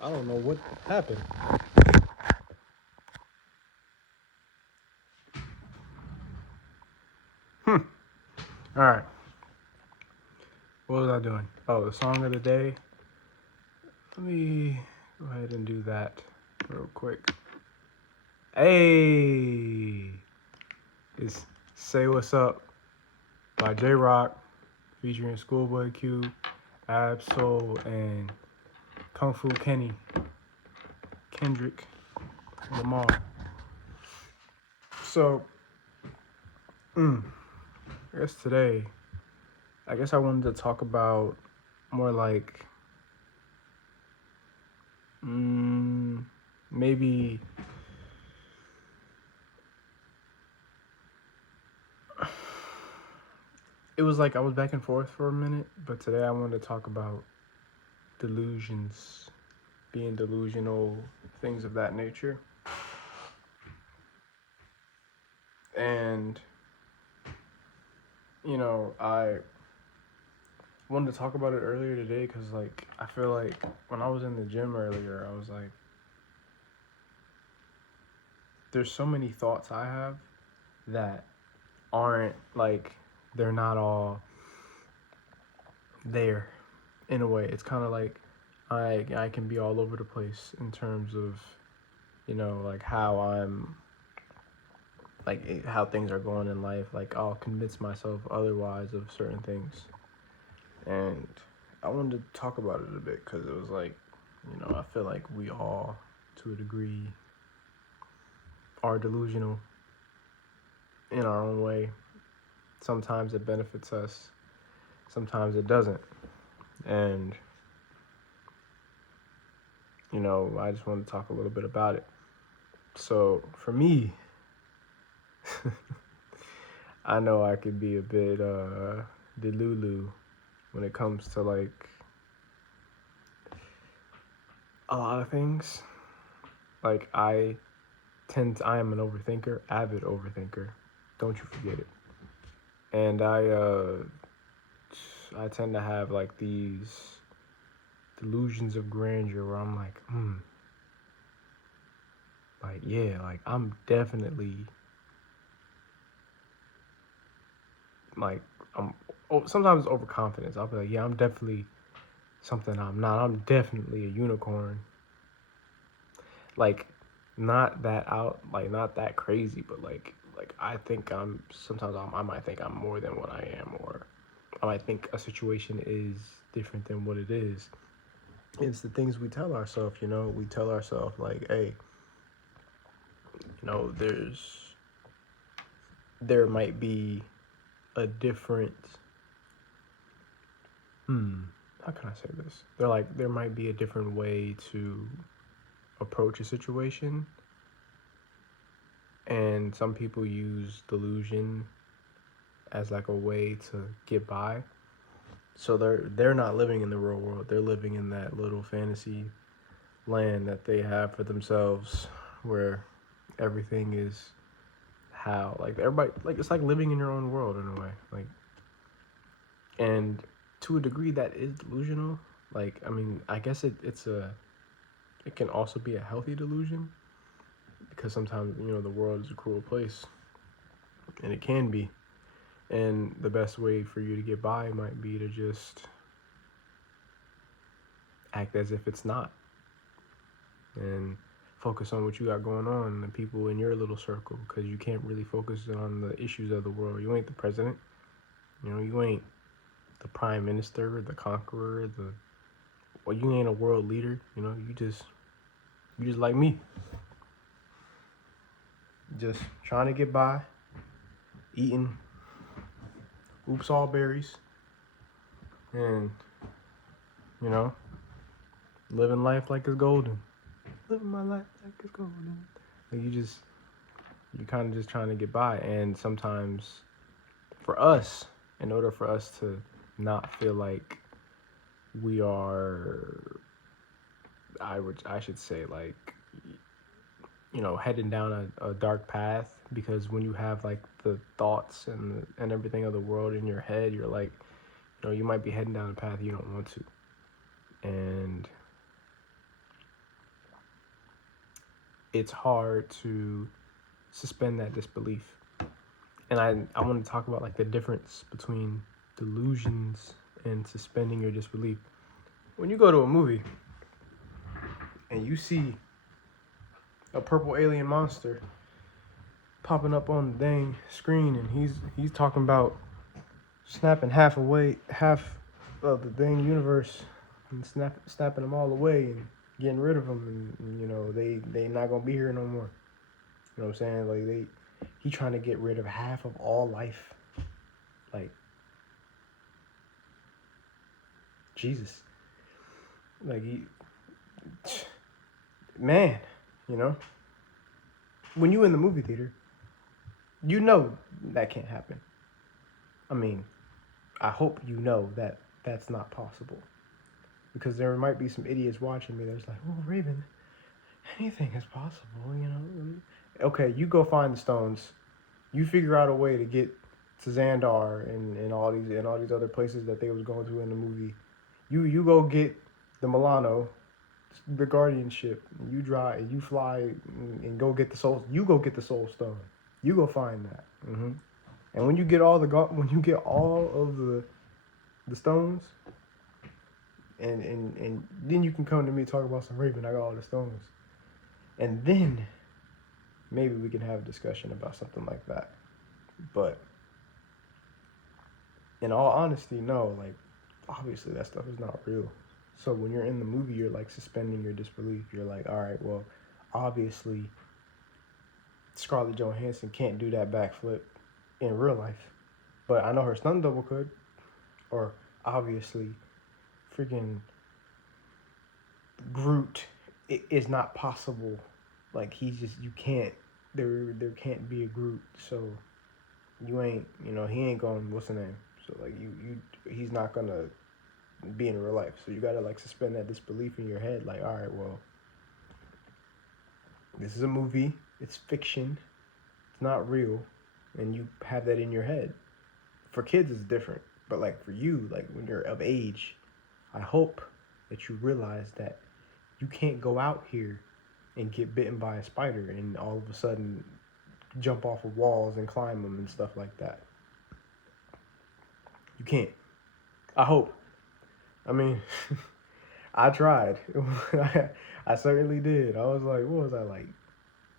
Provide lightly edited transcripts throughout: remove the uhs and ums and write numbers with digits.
I don't know what happened. All right. What was I doing? Oh, the song of the day. Let me go ahead and do that real quick. Hey, it's Say What's Up by J Rock featuring Schoolboy Q, Ab Soul, and Kung Fu Kenny, Kendrick Lamar. So, I guess today, I guess I wanted to talk about more like maybe it was like I was back and forth for a minute, but today I wanted to talk about delusions, being delusional, things of that nature. And, I wanted to talk about it earlier today because, like, I feel like when I was in the gym earlier, I was like, there's so many thoughts I have that aren't, like, they're not all there in a way. It's kind of like I can be all over the place in terms of, like how I'm like how things are going in life. Like I'll convince myself otherwise of certain things, and I wanted to talk about it a bit because it was like, I feel like we all, to a degree, are delusional in our own way. Sometimes it benefits us, sometimes it doesn't, and I just want to talk a little bit about it. So for me, I know I could be a bit delulu when it comes to like a lot of things. Like I am an overthinker, avid overthinker. Don't you forget it. And I tend to have like these delusions of grandeur where I'm like yeah, like I'm definitely like I'm. Oh, sometimes overconfidence. I'll be like, yeah, I'm definitely something I'm not. I'm definitely a unicorn. Like, not that out, like not that crazy, but like I think I'm. Sometimes I might think I'm more than what I am, or I might think a situation is different than what it is. It's the things we tell ourselves. We tell ourselves like, hey, there might be a different. How can I say this? There might be a different way to approach a situation, and some people use delusion as like a way to get by. So they're not living in the real world. They're living in that little fantasy land that they have for themselves, where everything is how like everybody like it's like living in your own world in a way. Like, and to a degree that is delusional. Like, I mean, I guess it can also be a healthy delusion because sometimes the world is a cruel place, and it can be. And the best way for you to get by might be to just act as if it's not, and focus on what you got going on, the people in your little circle, because you can't really focus on the issues of the world. You ain't the president, you ain't the prime minister, the conqueror, well, you ain't a world leader. You just like me, just trying to get by, eating oops all berries, and you know living life like it's golden, living my life like it's golden. Like you kind of just trying to get by, and sometimes for us, in order for us to not feel like we are, I should say, like, heading down a dark path, because when you have like the thoughts and everything of the world in your head, you're like, you might be heading down a path you don't want to. And it's hard to suspend that disbelief. And I want to talk about like the difference between delusions and suspending your disbelief. When you go to a movie and you see a purple alien monster popping up on the dang screen, and he's talking about snapping half of the dang universe, and snapping them all away and getting rid of them, and you know they not gonna be here no more. You know what I'm saying? Like he trying to get rid of half of all life. Like Jesus. Like man, you know, when you in the movie theater, you know that can't happen. I mean, I hope you know that that's not possible, because there might be some idiots watching me that's like, "Oh, Raven, anything is possible," you know. Okay, you go find the stones. You figure out a way to get to Xandar and all these other places that they was going to in the movie. You go get the Milano, the guardianship. You drive, you fly, and go get the soul. You go get the soul stone. You go find that. And when you get when you get all of the stones, and then you can come to me and talk about some Raven. I got all the stones, and then maybe we can have a discussion about something like that. But in all honesty, no. Like, obviously that stuff is not real. So when you're in the movie, you're like suspending your disbelief. You're like, all right, well, obviously Scarlett Johansson can't do that backflip in real life, but I know her stunt double could. Or obviously, freaking Groot, it is not possible. Like, he's just, you can't. There can't be a Groot. So you ain't, you know, he ain't going. What's the name? So like he's not gonna be in real life. So you gotta like suspend that disbelief in your head. Like, all right, well, this is a movie. It's fiction. It's not real, and you have that in your head. For kids, it's different, but like for you, like when you're of age, I hope that you realize that you can't go out here and get bitten by a spider and all of a sudden jump off of walls and climb them and stuff like that. You can't. I hope. I mean, I tried. I certainly did. I was like, what was I, like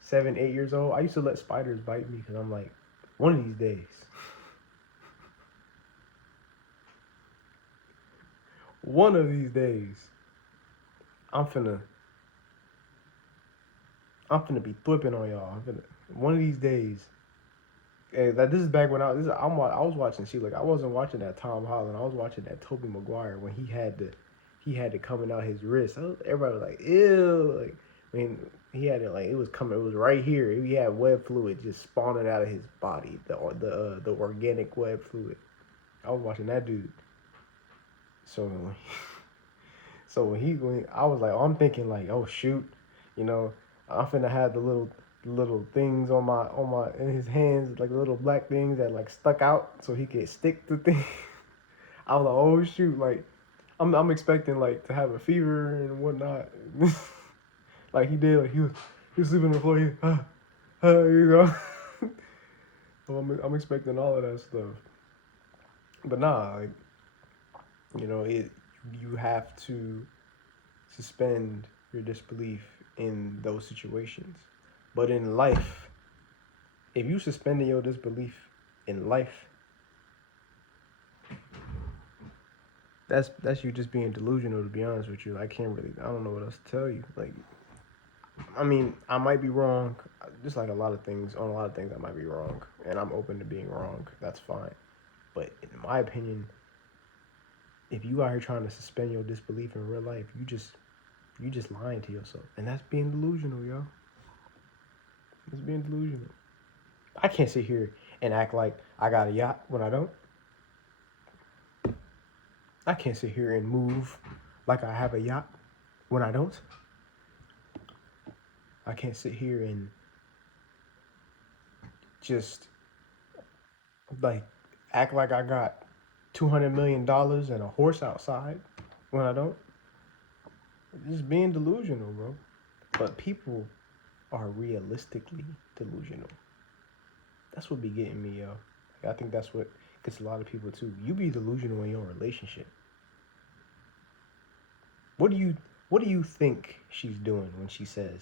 7, 8 years old? I used to let spiders bite me because I'm like, one of these days, one of these days, I'm finna, I'm finna be flipping on y'all. One of these days. That this is back when I was watching. See, like I wasn't watching that Tom Holland. I was watching that Tobey Maguire when he had it coming out his wrist. Everybody was like, ew. Like, I mean, he had it like it was coming. It was right here. He had web fluid just spawning out of his body. The organic web fluid. I was watching that dude. So when I was like, oh, I'm thinking like, oh shoot, you know, I'm finna have the little things on my in his hands, like little black things that like stuck out so he could stick the thing. I was like, oh shoot, like I'm expecting like to have a fever and whatnot. Like he did, like he was sleeping on the floor. You know. So I'm expecting all of that stuff. But nah, like you know, you have to suspend your disbelief in those situations. But in life, if you suspended your disbelief in life, that's you just being delusional. To be honest with you, I don't know what else to tell you. Like, I mean, I might be wrong. Just like a lot of things, on a lot of things, I might be wrong, and I'm open to being wrong. That's fine. But in my opinion, if you out here trying to suspend your disbelief in real life, you just lying to yourself, and that's being delusional, yo. It's being delusional. I can't sit here and act like I got a yacht when I don't. I can't sit here and move like I have a yacht when I don't. I can't sit here and just like act like I got $200 million and a horse outside when I don't. Just being delusional, bro. But people are realistically delusional. That's what be getting me, yo. Like, I think that's what gets a lot of people too. You be delusional in your relationship. What do you what do you think she's doing when she says,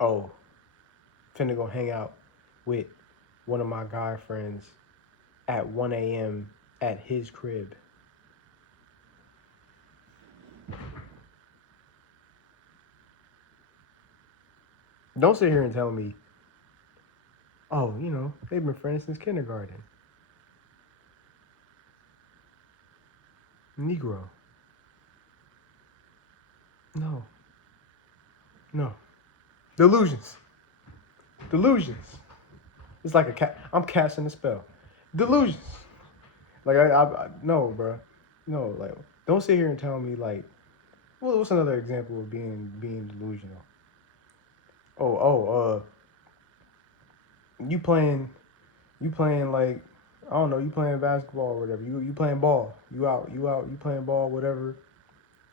"Oh, finna go hang out with one of my guy friends at 1 a.m. at his crib"? Don't sit here and tell me, "Oh, they've been friends since kindergarten." Negro. No, no. Delusions. Delusions. It's like a cat. I'm casting a spell. Delusions. Like no, bro. No, like don't sit here and tell me like, well, what's another example of being delusional? Oh, you playing you playing like I don't know, you playing basketball or whatever. You playing ball. You playing ball, whatever.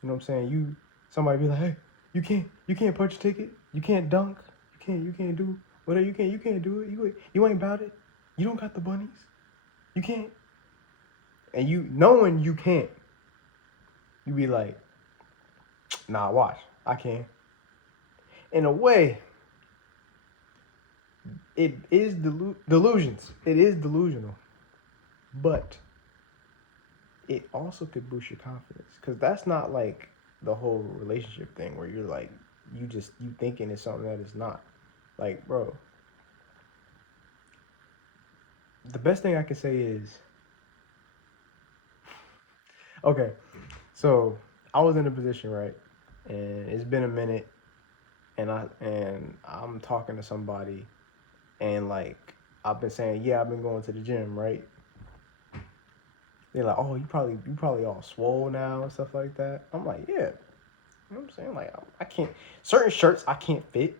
You know what I'm saying? Somebody be like, hey, you can't punch a ticket. You can't dunk. You can't do whatever. You can't do it. You ain't about it. You don't got the bunnies. You can't. And you knowing you can't, you be like, nah, watch. I can. In a way, it is delusions. It is delusional. But it also could boost your confidence. Because that's not like the whole relationship thing where you're like, you thinking it's something that it's not. Like, bro, the best thing I can say is, okay, so I was in a position, right? And it's been a minute and I'm talking to somebody and like I've been saying, yeah, I've been going to the gym, right? They're like, oh, you probably all swole now and stuff like that. I'm like, yeah. You know what I'm saying? Like I can't certain shirts I can't fit.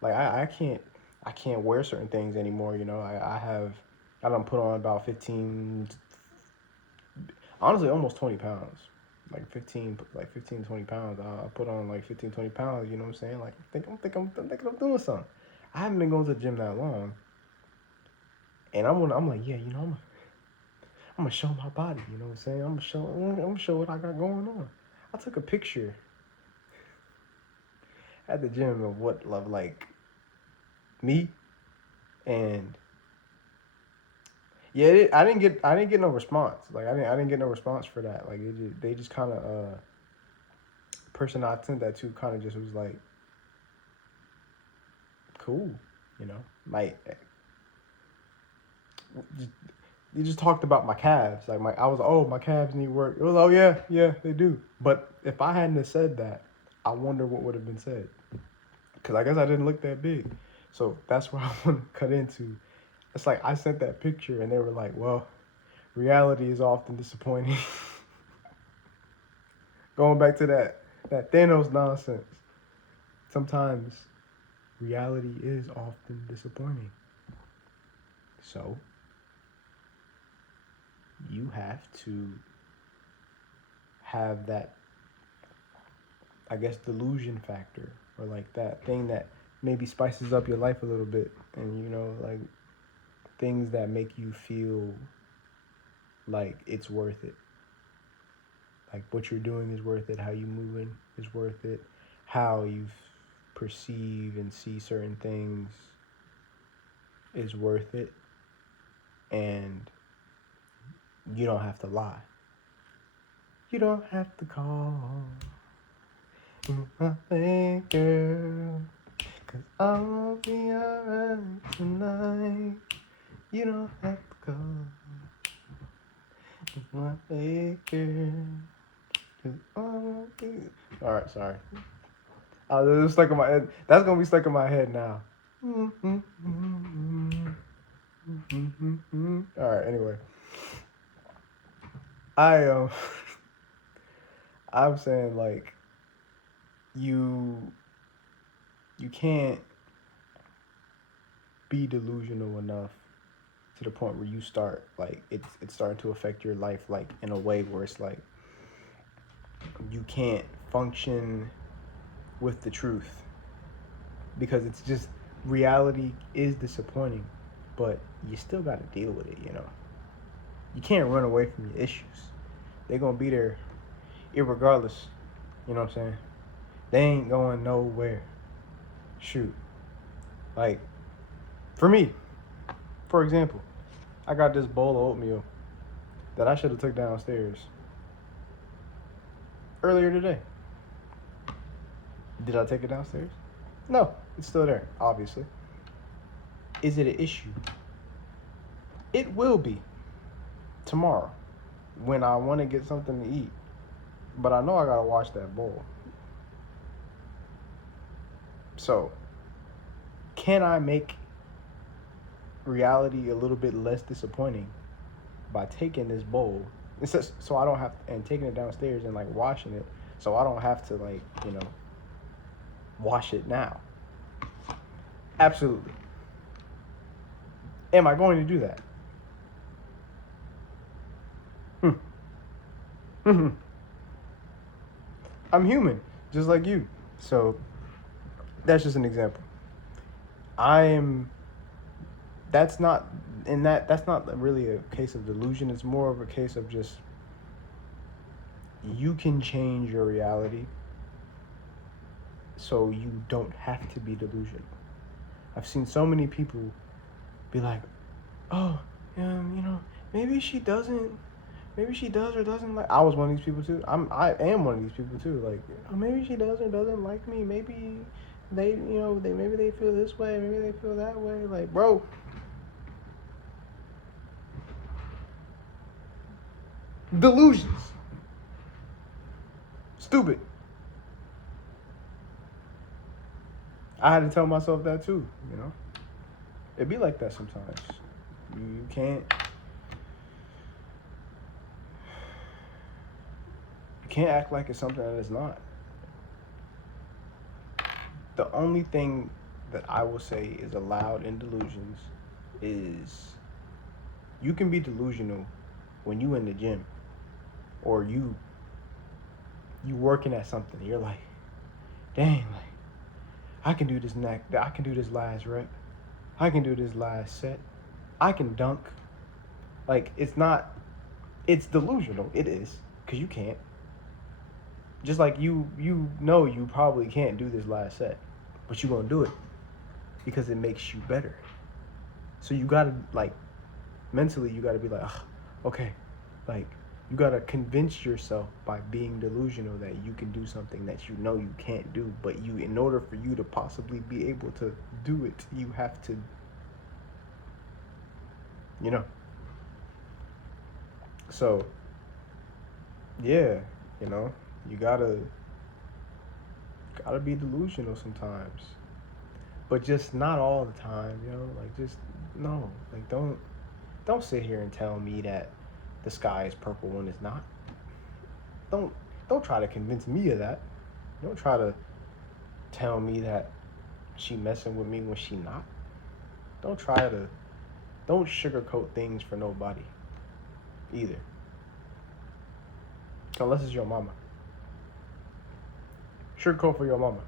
Like I can't wear certain things anymore. I done put on about 15, honestly almost 20 pounds. Like 15, 20 pounds. I put on like 15, 20 pounds, you know what I'm saying? Like I'm thinking I'm doing something. I haven't been going to the gym that long. And I'm like, yeah, I'm gonna show my body, you know what I'm saying? I'm gonna show what I got going on. I took a picture at the gym of what love like me and yeah, I didn't get no response. Like I didn't get no response for that. Like they just kind of person I sent that to kind of just was like cool, you know. Like just, you just talked about my calves. Like I was my calves need work. It was yeah they do. But if I hadn't have said that, I wonder what would have been said. Because I guess I didn't look that big. So that's where I want to cut into. It's like I sent that picture and they were like, well, reality is often disappointing. Going back to that Thanos nonsense. Sometimes reality is often disappointing. So you have to have that, I guess, delusion factor or like that thing that maybe spices up your life a little bit and like things that make you feel like it's worth it. Like what you're doing is worth it, how you moving is worth it, how you perceive and see certain things is worth it, and you don't have to lie. You don't have to call my baby girl, 'cause I'll be alright tonight. You don't have to call my baby girl, 'cause I'll be... Alright, sorry. It's stuck in my head. That's gonna be stuck in my head now. All right. Anyway, I I'm saying like you you can't be delusional enough to the point where you start like it's starting to affect your life like in a way where it's like you can't function with the truth. because it's just reality is disappointing, but you still got to deal with it. You can't run away from your issues. They're gonna be there, irregardless. You know what I'm saying? They ain't going nowhere. Shoot, like for me, for example, I got this bowl of oatmeal that I should have took downstairs earlier today. Did I take it downstairs? No, it's still there, obviously. Is it an issue? It will be tomorrow when I want to get something to eat. But I know I gotta wash that bowl. So, can I make reality a little bit less disappointing by taking this bowl? It's just, so I don't have and taking it downstairs and like washing it, so I don't have to like wash it now. Absolutely. Am I going to do that? I'm human, just like you. So that's just an example. I am. That's not That's not really a case of delusion. It's more of a case of just you can change your reality, so you don't have to be delusional. I've seen so many people be like, "Oh, maybe she doesn't. Maybe she does or doesn't like." I was one of these people too. I am one of these people too. Like, oh, maybe she does or doesn't like me. Maybe maybe they feel this way. Maybe they feel that way. Like, bro, delusions. Stupid. I had to tell myself that too. It be like that sometimes. You can't act like it's something that it's not. The only thing that I will say is allowed in delusions is you can be delusional when you in the gym or you working at something. You're like, dang, like I can do this neck. I can do this last rep. I can do this last set. I can dunk. Like it's delusional. It is because you can't. Just like you probably can't do this last set, but you're gonna do it because it makes you better. So you gotta like mentally you gotta be like, okay, like you gotta convince yourself by being delusional that you can do something that you can't do, but in order for you to possibly be able to do it, you have to, you know. So yeah, you know, you gotta be delusional sometimes, but just not all the time, like just no, like don't sit here and tell me that the sky is purple when it's not. Don't don't try to convince me of that. Don't try to tell me that she messing with me when she not. Don't try to don't sugarcoat things for nobody either. Unless it's your mama. Sugarcoat for your mama.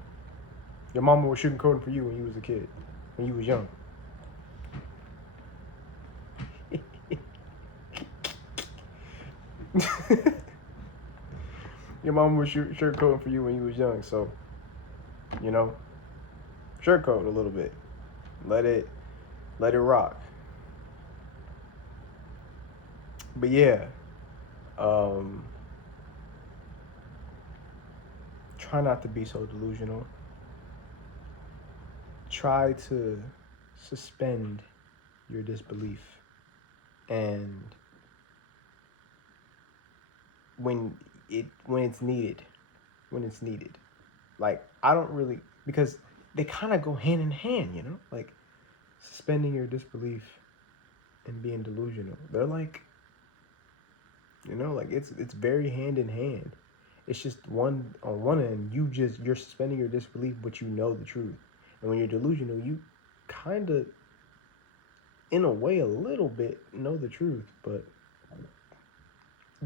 Your mama was sugarcoating for you when you was a kid, when you was young. Your mama was sugarcoating for you when you was young, so you know, sugarcoat a little bit. Let it rock. But yeah, try not to be so delusional. Try to suspend your disbelief, and when it's needed, like I don't really, because they kind of go hand in hand, like suspending your disbelief and being delusional. They're like, like it's very hand in hand. It's just on one end, you're suspending your disbelief, but you know the truth. And when you're delusional, you kind of, in a way, a little bit know the truth, but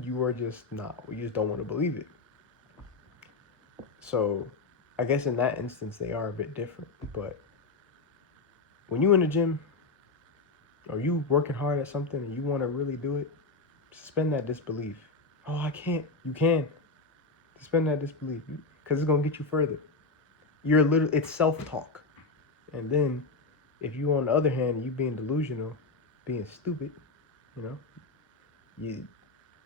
you are just not. You just don't want to believe it. So I guess in that instance they are a bit different. But when you in the gym or you working hard at something and you want to really do it, suspend that disbelief. Oh, I can't. You can. Suspend that disbelief because it's gonna get you further. You're literally it's self-talk. And then if you on the other hand you being delusional, being stupid, you know, you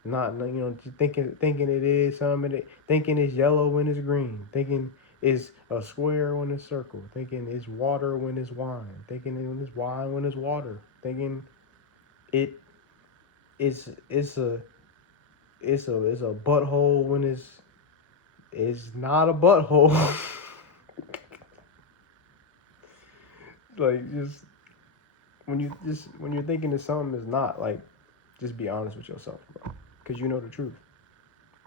not just thinking it is something, thinking it's yellow when it's green, thinking it's a square when it's circle, thinking it's water when it's wine, thinking it's wine when it's water, thinking it it's a butthole when it's not a butthole. Like when you're thinking that something is not, like, just be honest with yourself, bro, because you know the truth.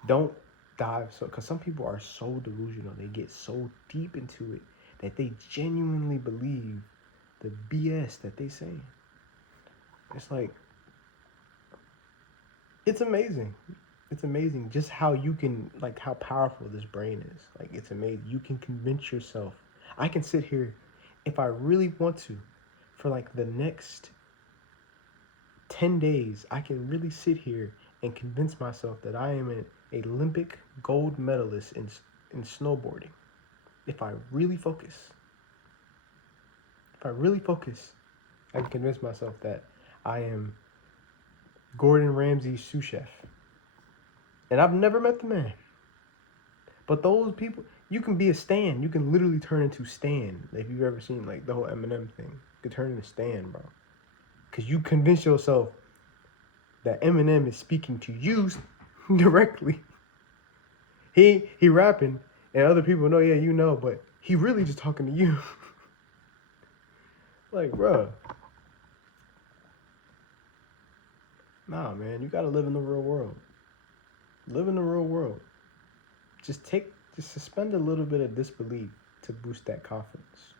Don't dive because some people are so delusional, they get so deep into it that they genuinely believe the BS that they say. It's like it's amazing. It's amazing just how you can, like, how powerful this brain is. Like, it's amazing. You can convince yourself. I can sit here if I really want to for like the next 10 days. I can really sit here and convince myself that I am an Olympic gold medalist in snowboarding. If I really focus, I can convince myself that I am Gordon Ramsay's sous chef. And I've never met the man. But those people, you can be a Stan. You can literally turn into Stan. If you've ever seen, like, the whole Eminem thing, you could turn into Stan, bro. Because you convince yourself that Eminem is speaking to you directly. He rapping, and other people know, yeah, you know, but he really just talking to you. Like, bro. Nah, man, you gotta live in the real world. Live in the real world. Just suspend a little bit of disbelief to boost that confidence.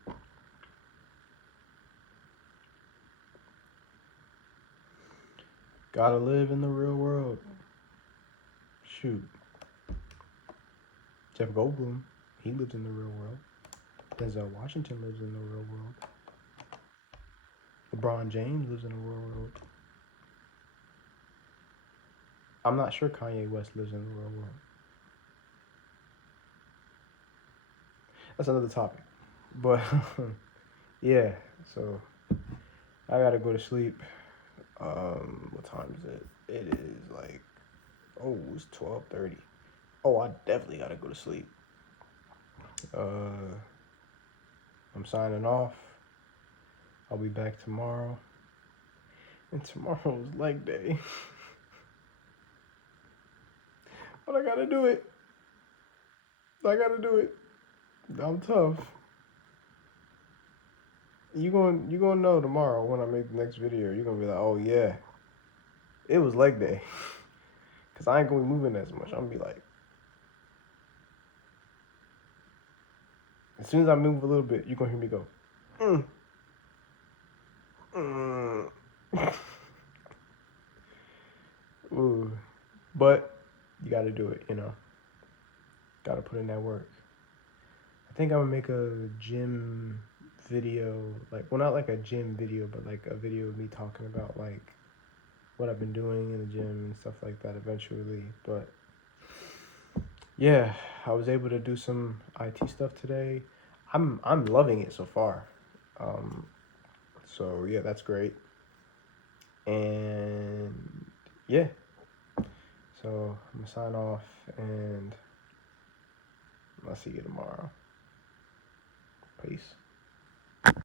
Gotta live in the real world. Shoot. Jeff Goldblum, he lives in the real world. Denzel Washington lives in the real world. LeBron James lives in the real world. I'm not sure Kanye West lives in the real world. That's another topic. But yeah, so I gotta go to sleep. What time is it? It is like, it's 12:30. Oh, I definitely gotta go to sleep. I'm signing off. I'll be back tomorrow. And tomorrow's leg day. But I gotta do it. I'm tough. You gonna know tomorrow when I make the next video. You're gonna be like, oh yeah, it was leg day. Cause I ain't gonna be moving as much. I'm gonna be like, as soon as I move a little bit, you're gonna hear me go, Ooh. But you gotta do it, Gotta put in that work. I think I'm gonna make a gym video, like, well, not like a gym video, but like a video of me talking about, like, what I've been doing in the gym and stuff like that eventually. But yeah, I was able to do some IT stuff today. I'm loving it so far. So yeah, that's great. And yeah, so I'm gonna sign off and I'll see you tomorrow. Peace.